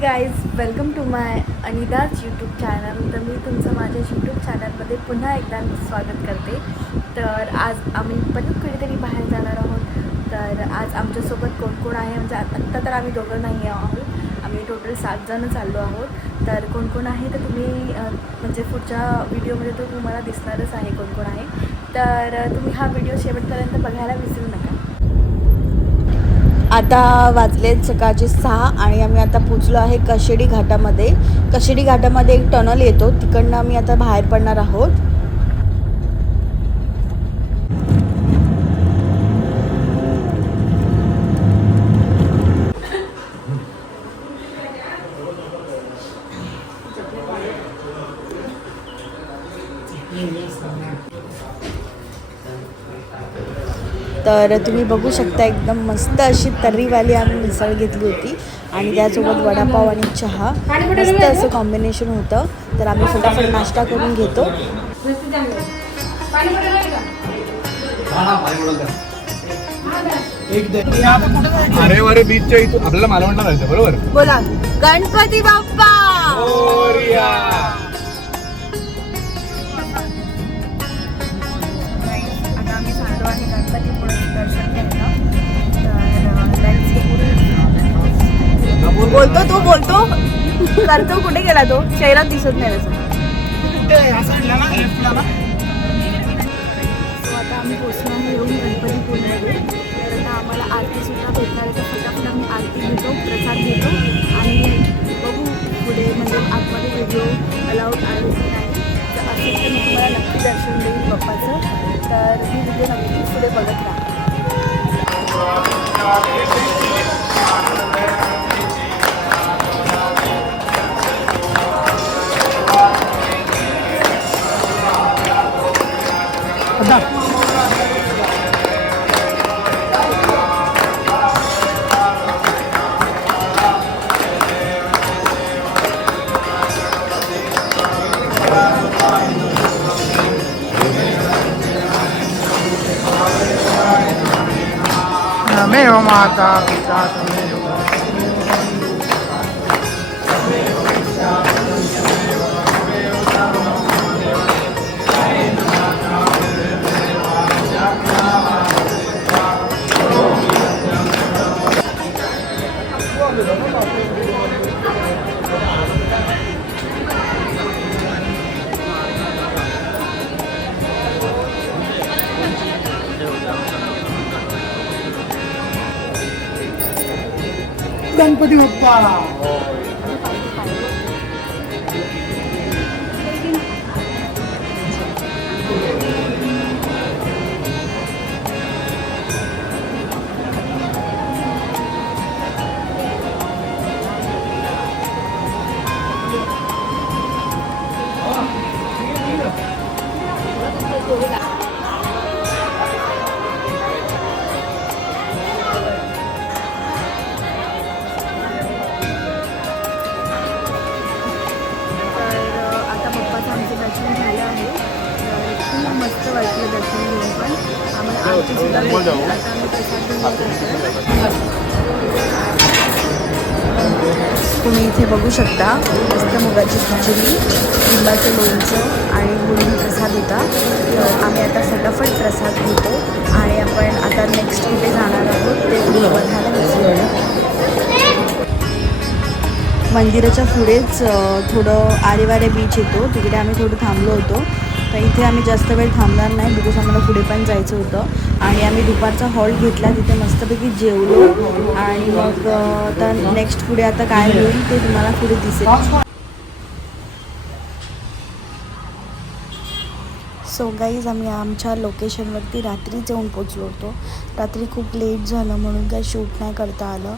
Guys, welcome to my अनिदाज YouTube channel. तर मी तुमचं माझ्या यूट्यूब चॅनलमध्ये पुन्हा एकदा स्वागत करते. तर आज आम्ही पण कुठेतरी बाहेर जाणार आहोत. तर आज आमच्यासोबत कोण कोण आहे म्हणजे आत्ता तर आम्ही दोघं नाही आहोत, आम्ही टोटल 7 जण चाललो आहोत. तर कोण कोण आहे तर तुम्ही म्हणजे पुढच्या व्हिडिओमध्ये तो तुम्हाला दिसणारच आहे कोण कोण आहे. तर तुम्ही हा व्हिडिओ शेवटपर्यंत बघायला विसरू नका. आता वाजलेत सकाळचे 6 आणि आम्ही आता पोचलो आहे कशेडी घाटामध्ये. कशेडी घाटामध्ये एक टनल येतो, तिकडनं आम्ही आता बाहेर पडणार आहोत. तर तुम्ही बघू शकता एकदम मस्त अशी तर्रीवाली आम्ही मिसळ घेतली होती आणि त्यासोबत वडापाव आणि चहा मस्त असं कॉम्बिनेशन होतं. तर आम्ही फटाफट नाश्ता करून घेतो. अरे वरे बीचच्या इथून आपल्याला मालवणला जायचं बरोबर. बोला गणपती बाप्पा. आता आम्ही चाललो आहे गणपतीपुळे दर्शन घ्यायला. तर बोलतो तो बोलतो करतो. कुठे गेला तो? चेहरा दिसत नाही तसं. आता आम्ही पोचणार येऊन गणपतीपुळेमध्ये. तर आता आम्हाला आरतीसुद्धा भेटणार आहे. तर फटाफट आम्ही आरती घेतो, प्रसाद घेतो आणि बघू पुढे म्हणजे आतमध्ये व्हिडिओ अलाउड आहे की नाही. तर असेल तर मी तुम्हाला नक्की दर्शन देईन बाप्पाचं. तर ही व्हिडिओ नक्की पुढे बघत राहा. नमेव माता पिता तमेव गणपती बाप्पा. दर्शन झालं आहे. खूप मस्त वाटलं दर्शन घेऊन. पण आम्हाला आरतीसुद्धा भेटली. आता आम्ही प्रसाद घेऊन तुम्ही इथे बघू शकता मस्त मुगाची खिचडी, लिंबाचं लोणचं आणि गुळी प्रसाद होता. तर आम्ही आता फटाफट प्रसाद घेतो आणि आपण आता नेक्स्ट कुठे जाणार आहोत ते तुम्ही बघायला विसरू. मंदिराच्या पुढेच थोडं आरेवारे बीच येतो, तिकडे आम्ही थोडं थांबलो होतो. तर इथे आम्ही जास्त वेळ थांबणार नाही बिकॉज आम्हाला पुढे पण जायचं होतं. आणि आम्ही दुपारचा हॉल घेतला, तिथे मस्तपैकी जेवलो आणि मग आता नेक्स्ट पुढे आता काय होईल ते तुम्हाला पुढे दिसेल. सो गाईज, आम्ही आमच्या लोकेशनवरती रात्रीच येऊन पोचलो होतो. रात्री खूप लेट झालं म्हणून काही शूट नाही करता आलं.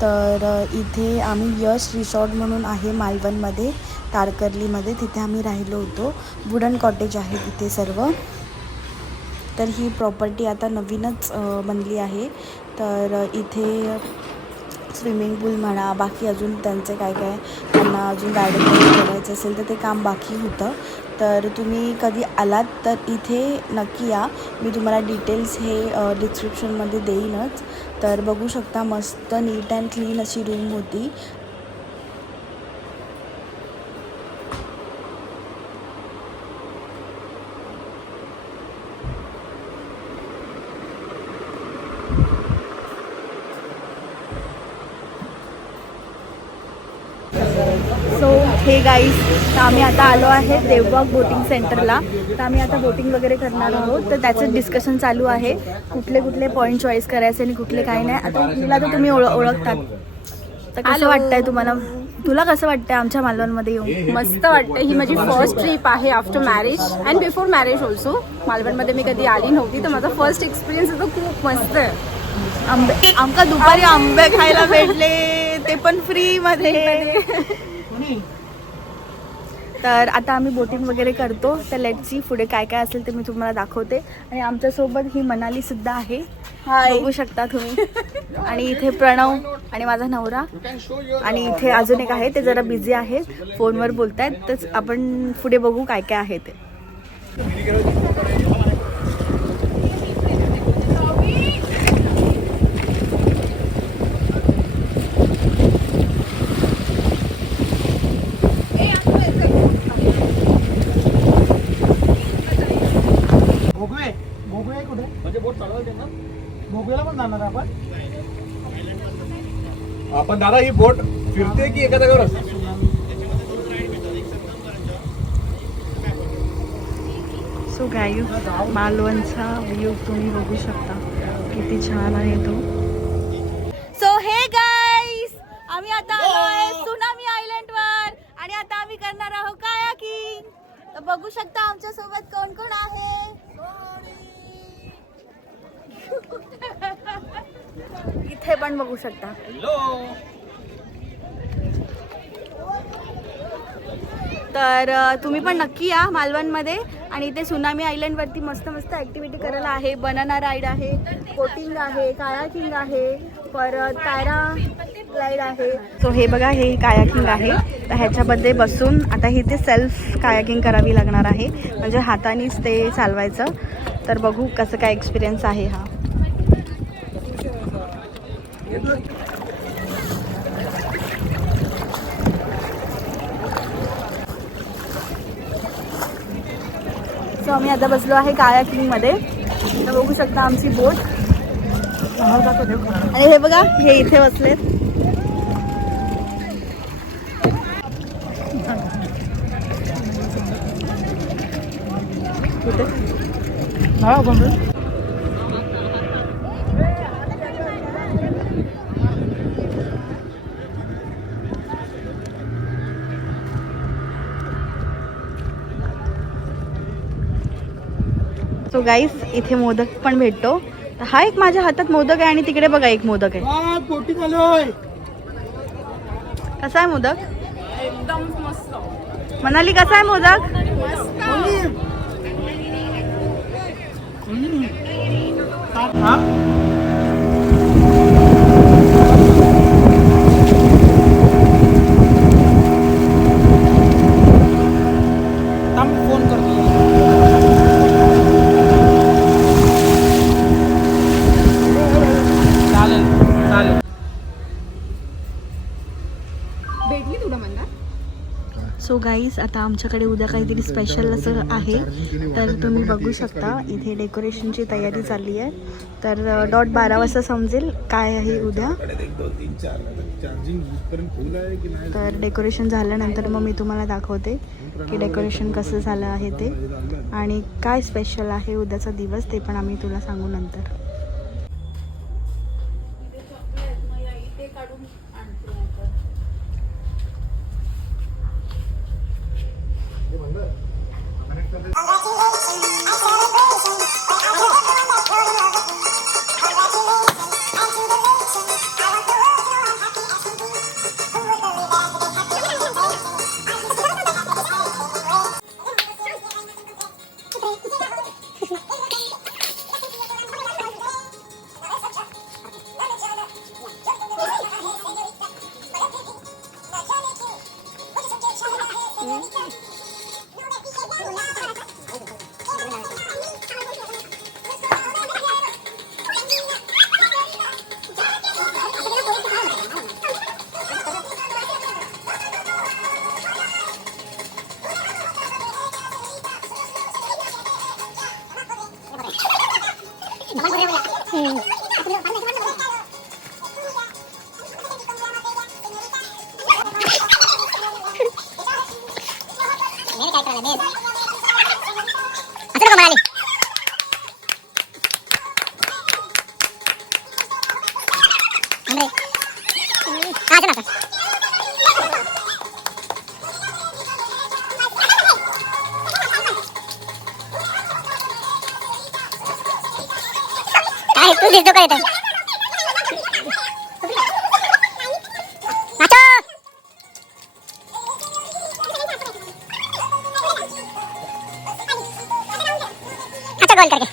तर इथे आम्ही यश रिसॉर्ट म्हणून आहे मालवणमध्ये, तारकर्लीमध्ये, तिथे आम्ही राहिलो होतो. वुडन कॉटेज आहे तिथे सर्व. तर ही प्रॉपर्टी आता नवीनच बनली आहे. तर इथे स्विमिंग पूल म्हणा, बाकी अजून त्यांचे काय त्यांना अजून गार्डन करायचं असेल तर ते काम बाकी होतं. तर तुम्ही कधी आलात तर इथे नक्की या. मी तुम्हाला डिटेल्स हे डिस्क्रिप्शनमध्ये देईनच. तर बघू शकता मस्त नीट अँड क्लीन अशी रूम होती. हे गाईस, तर आम्ही आता आलो आहे देवबाग बोटिंग सेंटरला. तर आम्ही आता बोटिंग वगैरे करणार आहोत. तर त्याचं डिस्कशन चालू आहे, कुठले कुठले पॉईंट चॉईस करायचे आणि कुठले काही नाही. आता तुला तर तुम्ही ओळखतात. तर कसं वाटतंय तुम्हाला? तुला कसं वाटतंय आमच्या मालवणमध्ये येऊन? मस्त वाटतं. ही माझी फर्स्ट ट्रिप आहे after marriage and before marriage also. मालवणमध्ये मी कधी आली नव्हती, तर माझा फर्स्ट एक्सपिरियन्स होता. खूप मस्त आहे. आमका दुपारी आंबे खायला भेटले, ते पण फ्री मध्ये. तर आता आम्ही बोटिंग वगैरे करतो. तर लेट्स सी पुढे काय काय असेल ते मी तुम्हाला दाखवते. आणि आमच्यासोबत ही मनाली सुद्धा आहे, बघू शकता तुम्ही. आणि इथे प्रणव आणि माझा नवरा, आणि इथे अजून एक आहे, ते जरा बिझी आहे, फोनवर बोलतायत. तर आपण पुढे बघू काय काय आहे ते. भोगवे कुठे म्हणजे बोट चालवायचे ना, भोगवेला पण जाणार आपण दादा. ही बोट फिरते की एका जागेवर असते? सो गाईज, मालवणचा व्ह्यू तुम्ही बघू शकता, किती छान आहे तो. सो हे गाईज, आम्ही आता आलो आहे सुनामी आयलंडवर आणि आता आम्ही करणार आहोत कायाकिंग. तर बघू शकता आमच्या सोबत कोण कोण आहे. इथे पण बघू शकता. तर तुम्ही पण नक्की या मालवणमध्ये. आणि इथे सुनामी आयलंडवरती मस्त मस्त ॲक्टिव्हिटी करायला आहे. बनाना राईड आहे, बोटिंग आहे, कायाकिंग आहे, परत पॅरा ग्लाईड आहे. सो हे बघा, हे कायाकिंग आहे. तर ह्याच्यामध्ये बसून आता इथे सेल्फ कायाकिंग करावी लागणार आहे, म्हणजे हातानेच ते चालवायचं. तर बघू कसं काय एक्सपिरियन्स आहे हा. सो आम्ही आता बसलो आहे कायाकिंगमध्ये. तर बघू शकता आमची बोट. आणि हे बघा, हे इथे बसलेत. सो गाईस, इथे मोदक पण भेटतो. हा एक माझ्या हातात मोदक आहे आणि तिकडे बघा एक मोदक आहे. बोटिंग आलोय. कसा आहे मोदक? एकदम मस्त. मनाली, कसा आहे मोदक? फोन करतो. चालेल चालेल. भेटली तुला मला? सो गाईज, आता आमच्याकडे उद्या काहीतरी स्पेशल असं आहे. तर तुम्ही बघू शकता, इथे डेकोरेशनची तयारी चालली आहे. तर 12:30 वाजता समजेल काय आहे उद्या. तर डेकोरेशन झाल्यानंतर मग मी तुम्हाला दाखवते की डेकोरेशन कसं झालं आहे ते, आणि काय स्पेशल आहे उद्याचा दिवस, ते पण आम्ही तुला सांगू नंतर. तू दिसतो का इथे आता गोल करके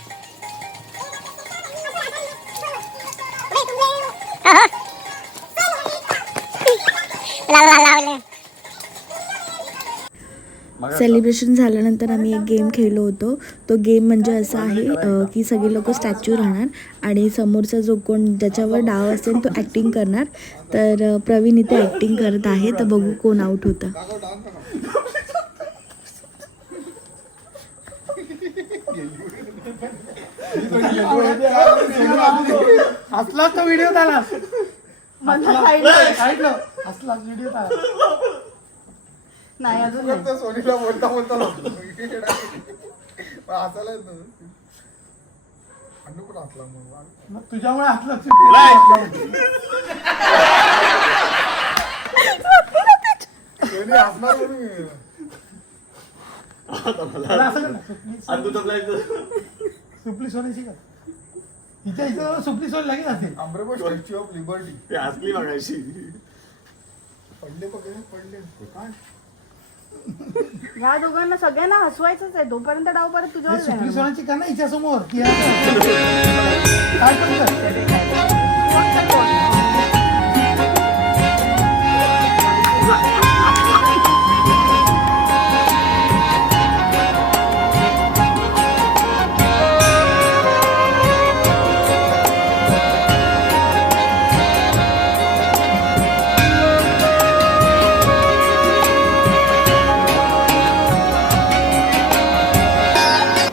सेलिब्रेशन झाल्यानंतर आम्ही एक गेम खेळलो होतो. तो गेम म्हणजे असा आहे की सगळे लोक स्टॅच्यू राहणार आणि समोरचा जो कोण ज्याच्यावर डाव असेल तो ॲक्टिंग करणार. तर प्रवीण इथे ॲक्टिंग करत आहे, तर बघू कोण आऊट होतं. असला तो व्हिडिओ झाला असला व्हिडिओ नाही अजून सोनीला बोलता बोलता हसायला अन्नू पण हसला मग तुझ्यामुळे असला सोनी हसणार म्हणून सुपली सोन्याची का इथे इथं सुपली सोन लागेल असेल आंब्रेबो स्टॅच्यू ऑफ लिबर्टी ते हसली बघायची पडले पडले काय ह्या दोघांना सगळ्यांना हसवायचंच आहे. तोपर्यंत डाव परत तुझ्यावर सुपली येणार. सोन्याची का ना हिच्या समोर काय करतो